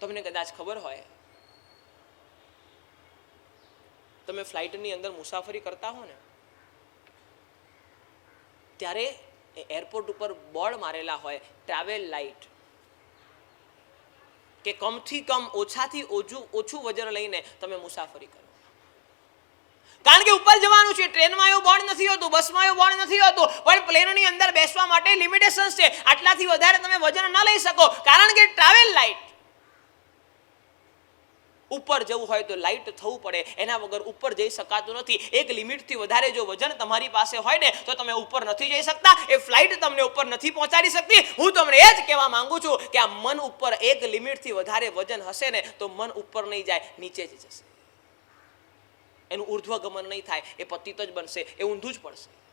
તમને કદાચ ખબર હોય. તમે ફ્લાઇટની અંદર મુસાફરી કરતા હો ને, ત્યારે એરપોર્ટ ઉપર બોર્ડ મારેલા હોય ટ્રાવેલ લાઇટ કે કમથી કમ ઓછાથી ઓછું ઓછું વજન લઈને તમે મુસાફરી કરો. કારણ કે ઉપર જવાનું છે, ટ્રેનમાં એવું બોર્ડ નથી હોતું, બસમાં એવું બોર્ડ નથી હોતું, પણ પ્લેનની અંદર બેસવા માટે લિમિટેશન્સ છે. આટલાથી વધારે તમે વજન ન લઈ શકો, કારણ કે ટ્રાવેલ લાઇટ ઉપર જવું હોય તો લાઇટ થવું પડે. એના વગર ઉપર જઈ શકાતું નથી. એક લિમિટથી વધારે જો વજન તમારી પાસે હોય ને, તો તમે ઉપર નથી જઈ શકતા. એ ફ્લાઇટ તમને ઉપર નથી પહોંચાડી શકતી. હું તમને એ જ કહેવા માંગુ છું કે આ મન ઉપર એક લિમિટથી વધારે વજન હશે ને, તો મન ઉપર નહીં જાય, નીચે જ જશે. એનું ઉર્ધ્વગમન નહીં થાય. એ પતિત જ બનશે. એ ઊંધું જ પડશે.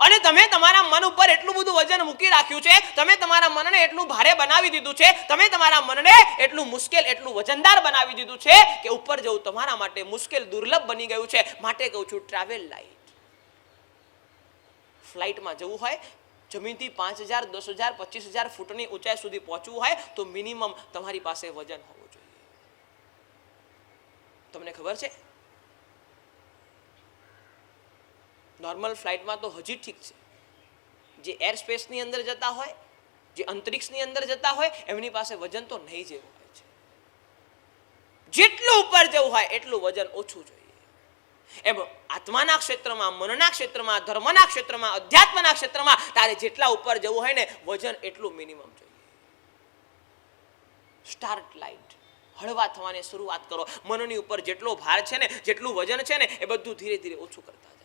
અને તમે તમારા મન ઉપર એટલું બધું વજન મૂકી રાખ્યું છે, તમે તમારા મનને એટલું ભારે બનાવી દીધું છે, તમે તમારા મનને એટલું મુશ્કેલ, એટલું વજનદાર બનાવી દીધું છે કે ઉપર જવું તમારા માટે મુશ્કેલ, દુર્લભ બની ગયું છે. માટે કહું છું ટ્રાવેલ લાઇટ ફ્લાઇટમાં જવું હોય, જમીનથી પાંચ હજાર, દસ હજાર, પચીસ હજાર ફૂટની ઊંચાઈ સુધી પહોંચવું હોય, તો મિનિમમ તમારી પાસે વજન હોવું જોઈએ. તમને ખબર છે? નોર્મલ ફ્લાઇટમાં તો હજી ઠીક છે. જે એર સ્પેસની અંદર જતા હોય, જે અંતરિક્ષની અંદર જતા હોય, એમની પાસે વજન તો નહીં જેવું હોય છે. જેટલું ઉપર જવું હોય, એટલું વજન ઓછું જોઈએ. એમ આત્માના ક્ષેત્રમાં, મનના ક્ષેત્રમાં, ધર્મના ક્ષેત્રમાં, અધ્યાત્મના ક્ષેત્રમાં તારે જેટલા ઉપર જવું હોય ને, વજન એટલું મિનિમમ જોઈએ. સ્ટાર્ટ લાઇટ હળવા થવાની શરૂઆત કરો. મનની ઉપર જેટલો ભાર છે ને, જેટલું વજન છે ને, એ બધું ધીરે ધીરે ઓછું કરતા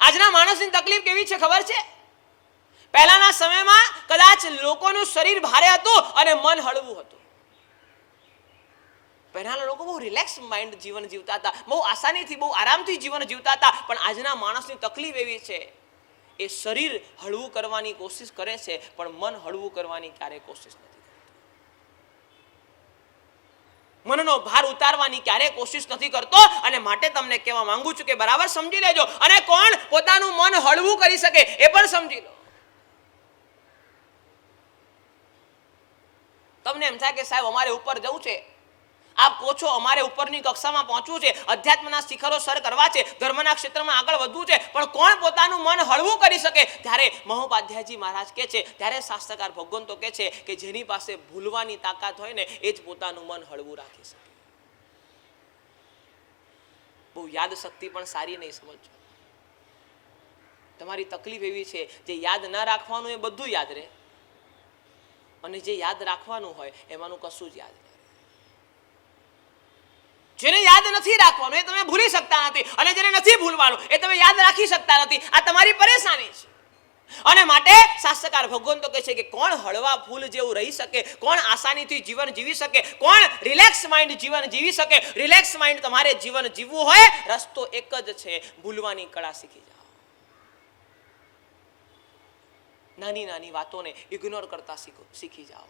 આજના માણસની તકલીફ કેવી છે ખબર છે? પહેલાના સમયમાં કદાચ લોકોનું શરીર ભારે હતું અને મન હળવું હતું. પહેલાના લોકો બહુ રિલેક્સ માઇન્ડ જીવન જીવતા હતા. બહુ આસાનીથી, બહુ આરામથી જીવન જીવતા હતા. પણ આજના માણસની તકલીફ એવી છે, એ શરીર હળવું કરવાની કોશિશ કરે છે, પણ મન હળવું કરવાની ક્યારેય કોશિશ નથી મનનો ભાર ઉતારવાની ક્યારેય કોશિશ નથી કરતો અને માટે તમને કહેવા માંગુ છું કે બરાબર સમજી લેજો. અને કોણ પોતાનું મન હળવું કરી શકે એ પણ સમજી લો. તમને એમ થાય કે સાહેબ અમારે ઉપર જવું છે? આપ કહો છો, અમારે ઉપરની કક્ષામાં પહોંચવું છે, અધ્યાત્મના શિખરો સર કરવા છે, ધર્મના ક્ષેત્રમાં આગળ વધવું છે, પણ કોણ પોતાનું મન હળવું કરી શકે? ત્યારે મહોપાધ્યાયજી મહારાજ કહે છે, ત્યારે શાસ્ત્રકાર ભગવંતો કહે છે કે જેની પાસે ભૂલવાની તાકાત હોય ને, એ જ પોતાનું મન હળવું રાખી શકે બહુ યાદ શક્તિ પણ સારી નહીં સમજજો. તમારી તકલીફ એવી છે, જે યાદ ન રાખવાનું એ બધું યાદ રહે. અને જે યાદ રાખવાનું હોય, એમાંનું કશું જ યાદ રહે જેને યાદ નથી રાખવાનું, એ તમે ભૂલી શકતા નથી. અને જેને નથી ભૂલવાનું, એ તમે યાદ રાખી શકતા નથી. આ તમારી પરેશાની છે. અને માટે શાસ્ત્રકાર ભગવાન તો કહે છે કે કોણ હળવા ફૂલ જેવું રહી શકે, કોણ આસાનીથી જીવન જીવી શકે, કોણ રિલેક્સ માઇન્ડ જીવન જીવી શકે. રિલેક્સ માઇન્ડ તમારે જીવન જીવવું હોય, રસ્તો એક જ છે, ભૂલવાની કળા શીખી જાઓ. નાની નાની વાતોને ઇગ્નોર કરતા શીખો શીખી જાઓ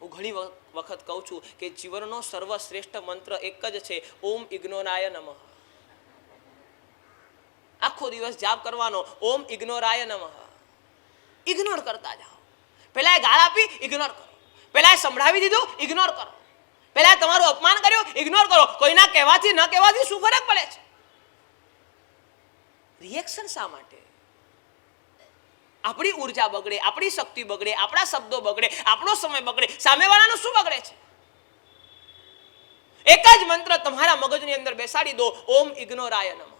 હું ઘણી વખત કહું છું કે જીવનનો સર્વશ્રેષ્ઠ મંત્ર એક જ છે, ઓમ ઇગ્નોરાય નમઃ. આખો દિવસ જાપ કરવાનો, ઓમ ઇગ્નોરાય નમઃ. ઇગ્નોર કરતા જાઓ. પહેલા એ ગાળ આપી ઇગ્નોર કરો. પહેલા એ સંભળાવી દીધું ઇગ્નોર કરો. પહેલા તમારું અપમાન કર્યું ઇગ્નોર કરો. કોઈના કહેવાથી ન કહેવાથી શું ફરક પડે છે? રિએક્શન શા માટે? આપણી ઊર્જા બગડે, આપણી શક્તિ બગડે, આપણા શબ્દો બગડે, આપણો સમય બગડે. સામેવાળાનું શું બગડે છે? એક જ મંત્ર તમારા મગજની અંદર બેસાડી દો, ઓમ ઇગ્નોરાય નમ.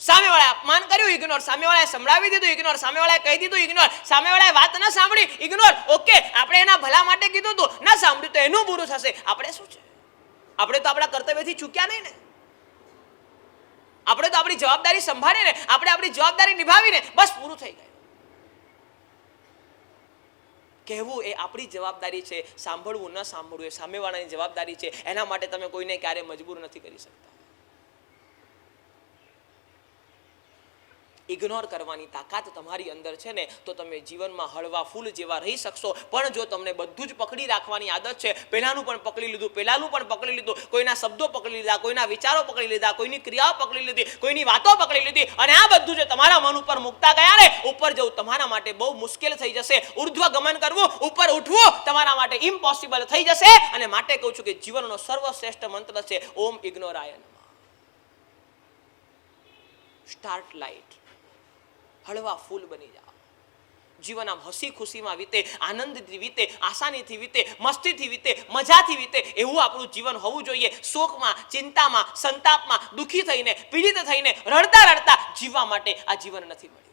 સામેવાળાએ અપમાન કર્યું, ઇગ્નોર. સામેવાળાએ સંભળાવી દીધું, ઇગ્નોર. સામેવાળાએ કહી દીધું, ઇગ્નોર. સામેવાળાએ વાત ન સાંભળી, ઇગ્નોર. ઓકે, આપણે એના ભલા માટે કીધું હતું ના સાંભળ્યું તો એનું બુરું થશે. આપણે શું છે? આપણે તો આપણા કર્તવ્યથી ચૂક્યા નહીં ને. આપણે તો આપણી જવાબદારી સંભાળીને, આપણે આપણી જવાબદારી નિભાવીને બસ પૂરું થઈ ગયું. કહેવું એ આપણી જવાબદારી છે, સાંભળવું ન સાંભળવું એ સામેવાળાની જવાબદારી છે. એના માટે તમે કોઈને ક્યારે મજબૂર નથી કરી શકતા. ઇગ્નોર કરવાની તાકાત તમારી અંદર છે ને, તો તમે જીવનમાં હળવા ફૂલ જેવા રહી શકશો. પણ જો તમને બધું જ પકડી રાખવાની આદત છે, પહેલાનું પણ પકડી લીધું, પહેલાનું પણ પકડી લીધું, કોઈના શબ્દો પકડી લીધા, કોઈના વિચારો પકડી લીધા, કોઈની ક્રિયાઓ પકડી લીધી, કોઈની વાતો પકડી લીધી, અને આ બધું જે તમારા મન ઉપર મૂકતા ગયા ને, ઉપર જવું તમારા માટે બહુ મુશ્કેલ થઈ જશે. ઉર્ધ્વ ગમન કરવું, ઉપર ઉઠવું તમારા માટે ઇમ્પોસિબલ થઈ જશે. અને માટે કહું છું કે જીવનનો સર્વશ્રેષ્ઠ મંત્ર છે, ઓમ ઇગ્નોરાયન સ્ટાર્ટ લાઇટ હળવા ફૂલ બની જાઓ જીવન આમ હસી ખુશીમાં વીતે આનંદથી વીતે આસાનીથી વીતે મસ્તીથી વીતે મજાથી વીતે એવું આપણું જીવન હોવું જોઈએ શોકમાં ચિંતામાં સંતાપમાં દુઃખી થઈને પીડિત થઈને રડતા રડતા જીવવા માટે આ જીવન નથી મળ્યું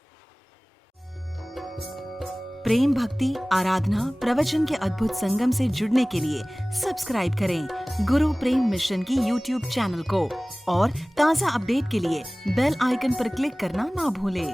प्रेम भक्ति आराधना प्रवचन के अद्भुत संगम से जुड़ने के लिए सब्सक्राइब करें गुरु प्रेम मिशन की यूट्यूब चैनल को और ताज़ा अपडेट के लिए बेल आइकन पर क्लिक करना ना भूलें